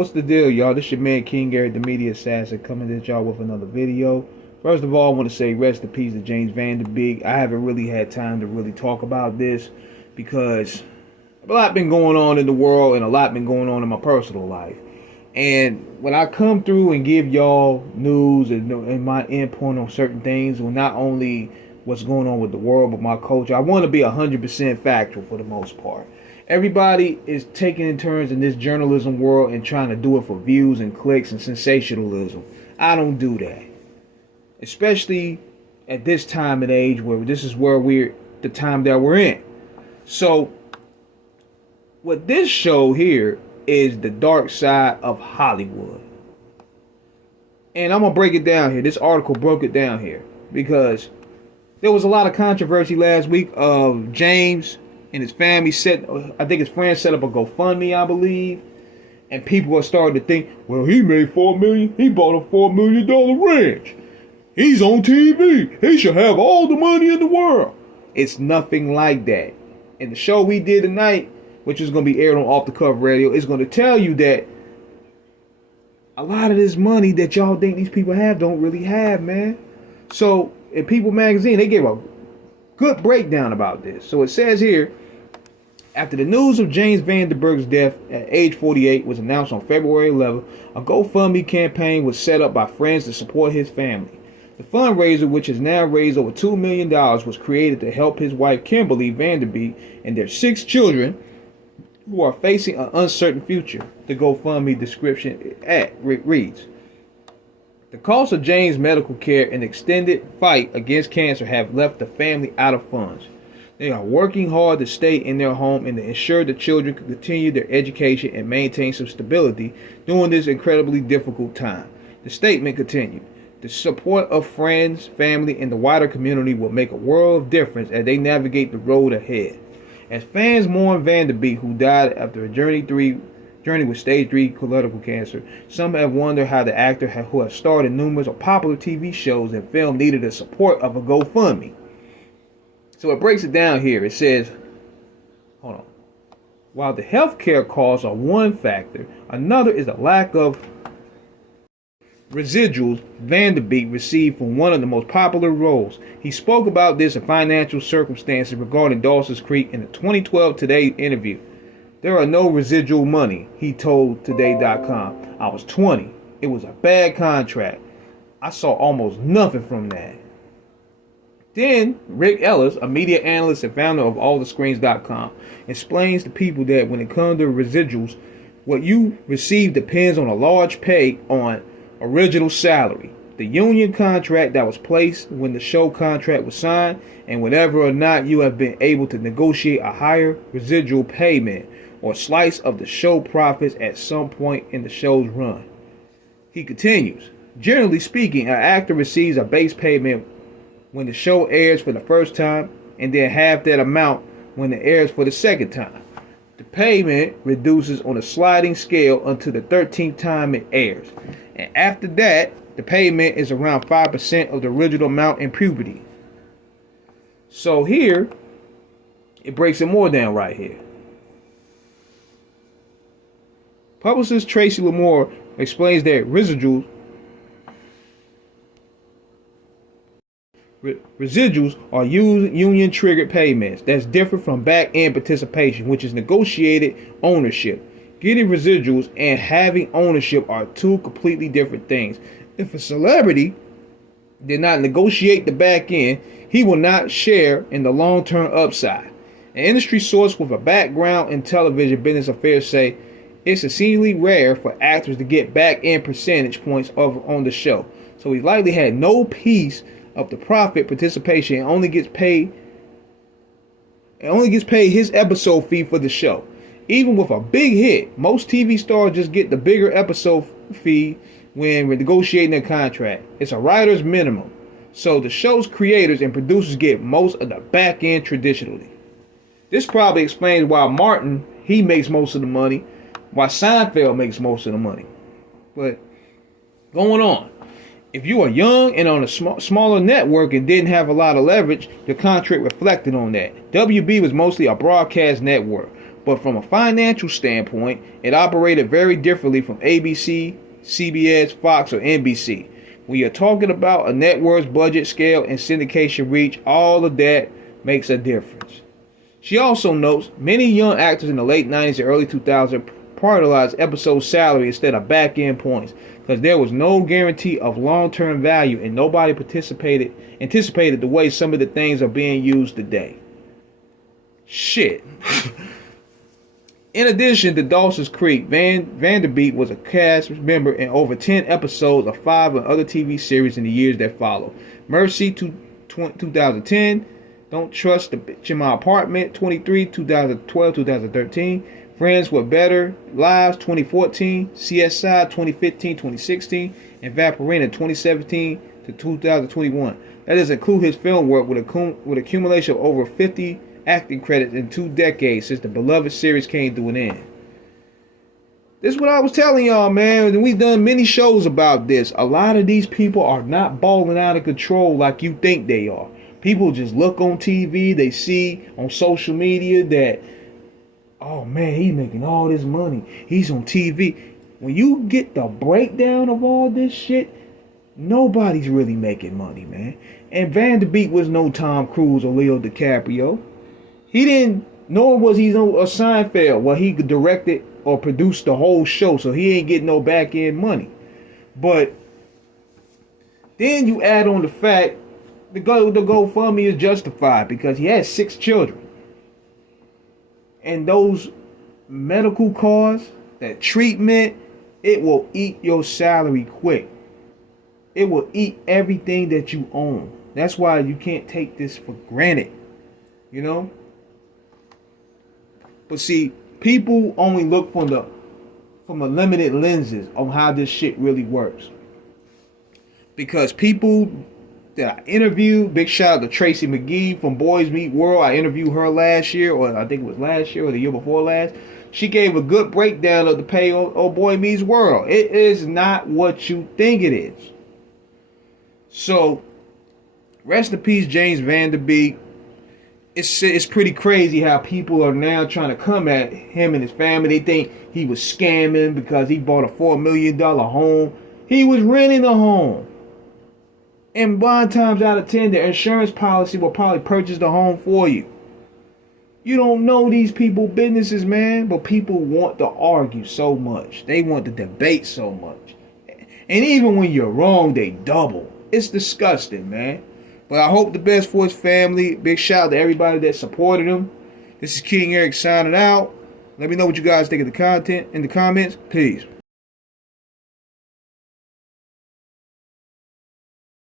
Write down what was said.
What's the deal, y'all? This your man King Gary, the media assassin, coming at y'all with another video. First of all, I want to say rest in peace to James Van Der Beek. I haven't really had time to really talk about this because a lot been going on in the world and a lot been going on in my personal life. And when I come through and give y'all news and my input on certain things, well, not only what's going on with the world, but my culture, I want to be 100% factual for the most part. Everybody is taking in turns in this journalism world and trying to do it for views and clicks and sensationalism. I don't do that. Especially at this time and age where this is where the time that we're in. So what this show here is the dark side of Hollywood. And I'm going to break it down here. This article broke it down here because there was a lot of controversy last week of James and his family I think his friends set up a GoFundMe, I believe. And people are starting to think, well, he made $4 million. He bought a $4 million ranch. He's on TV. He should have all the money in the world. It's nothing like that. And the show we did tonight, which is going to be aired on Off the Cuff Radio, is going to tell you that a lot of this money that y'all think these people have don't really have, man. So in People Magazine, they gave a good breakdown about this. So it says here, after the news of James Van Der Beek's death at age 48 was announced on February 11th, a GoFundMe campaign was set up by friends to support his family. The fundraiser, which has now raised over $2 million, was created to help his wife Kimberly Van Der Beek and their 6 children who are facing an uncertain future. The GoFundMe description reads, the cost of James' medical care and extended fight against cancer have left the family out of funds. They are working hard to stay in their home and to ensure the children can continue their education and maintain some stability during this incredibly difficult time. The statement continued, the support of friends, family, and the wider community will make a world of difference as they navigate the road ahead. As fans mourn Van Der Beek, who died after a journey with stage 3 colorectal cancer, some have wondered how the actor who has starred in numerous popular TV shows and film needed the support of a GoFundMe. So it breaks it down here. It says, hold on. While the healthcare costs are one factor, another is the lack of residuals Van Der Beek received from one of the most popular roles. He spoke about this in financial circumstances regarding Dawson's Creek in the 2012 Today interview. There are no residual money, he told Today.com. I was 20. It was a bad contract. I saw almost nothing from that. Then Rick Ellis, a media analyst and founder of AllTheScreens.com, explains to people that when it comes to residuals, what you receive depends on a large pay on original salary, the union contract that was placed when the show contract was signed, and whether or not you have been able to negotiate a higher residual payment or slice of the show profits at some point in the show's run. He continues, generally speaking, an actor receives a base payment when the show airs for the first time, and then half that amount when it airs for the second time. The payment reduces on a sliding scale until the 13th time it airs. And after that, the payment is around 5% of the original amount in puberty. So here, it breaks it more down right here. Publicist Tracy Lamore explains that residuals are union-triggered payments that's different from back-end participation, which is negotiated ownership. Getting residuals and having ownership are two completely different things. If a celebrity did not negotiate the back end, he will not share in the long-term upside. An industry source with a background in television business affairs say it's exceedingly rare for actors to get back-end percentage points on the show. So he likely had no piece of the profit participation and only gets paid his episode fee for the show. Even with a big hit, most TV stars just get the bigger episode fee when negotiating their contract. It's a writer's minimum. So the show's creators and producers get most of the back end traditionally. This probably explains why Martin, he makes most of the money, why Seinfeld makes most of the money. But going on. If you are young and on a smaller network and didn't have a lot of leverage, the contract reflected on that. WB was mostly a broadcast network. But from a financial standpoint, it operated very differently from ABC, CBS, Fox, or NBC. When you're talking about a network's budget, scale, and syndication reach, all of that makes a difference. She also notes many young actors in the late 90s and early 2000s prioritized episode salary instead of back-end points because there was no guarantee of long-term value and nobody anticipated the way some of the things are being used today. Shit. In addition to Dawson's Creek, Vanderbeek was a cast member in over 10 episodes of 5 other TV series in the years that followed. Mercy, 2010. Don't Trust the Bitch in My Apartment, 23, 2012, 2013. Friends with Better Lives, 2014. CSI, 2015, 2016. And Vaporina, 2017 to 2021. That does include his film work with accumulation of over 50 acting credits in 2 decades since the beloved series came to an end. This is what I was telling y'all, man. And we've done many shows about this. A lot of these people are not balling out of control like you think they are. People just look on TV, they see on social media that, oh man, he's making all this money. He's on TV. When you get the breakdown of all this shit, nobody's really making money, man. And Vanderbeek was no Tom Cruise or Leo DiCaprio. He didn't, nor was he no Seinfeld, where he directed or produced the whole show, so he ain't getting no back end money. But then you add on the fact the GoFundMe is justified because he has 6 children. And those medical costs, that treatment, it will eat your salary quick. It will eat everything that you own. That's why you can't take this for granted. You know? But see, people only look from a limited lenses on how this shit really works. Because people that I interviewed, big shout out to Tracy McGee from Boys Meet World. I interviewed her last year, or I think it was last year or the year before last. She gave a good breakdown of the pay on Boy Meets World. It is not what you think it is. So, rest in peace, James Vanderbeek. It's pretty crazy how people are now trying to come at him and his family. They think he was scamming because he bought a $4 million home. He was renting a home. And 9 times out of 10, the insurance policy will probably purchase the home for you. You don't know these people businesses, man, but people want to argue so much. They want to debate so much. And even when you're wrong, they double. It's disgusting, man. But I hope the best for his family. Big shout out to everybody that supported him. This is King Eric signing out. Let me know what you guys think of the content in the comments. Peace.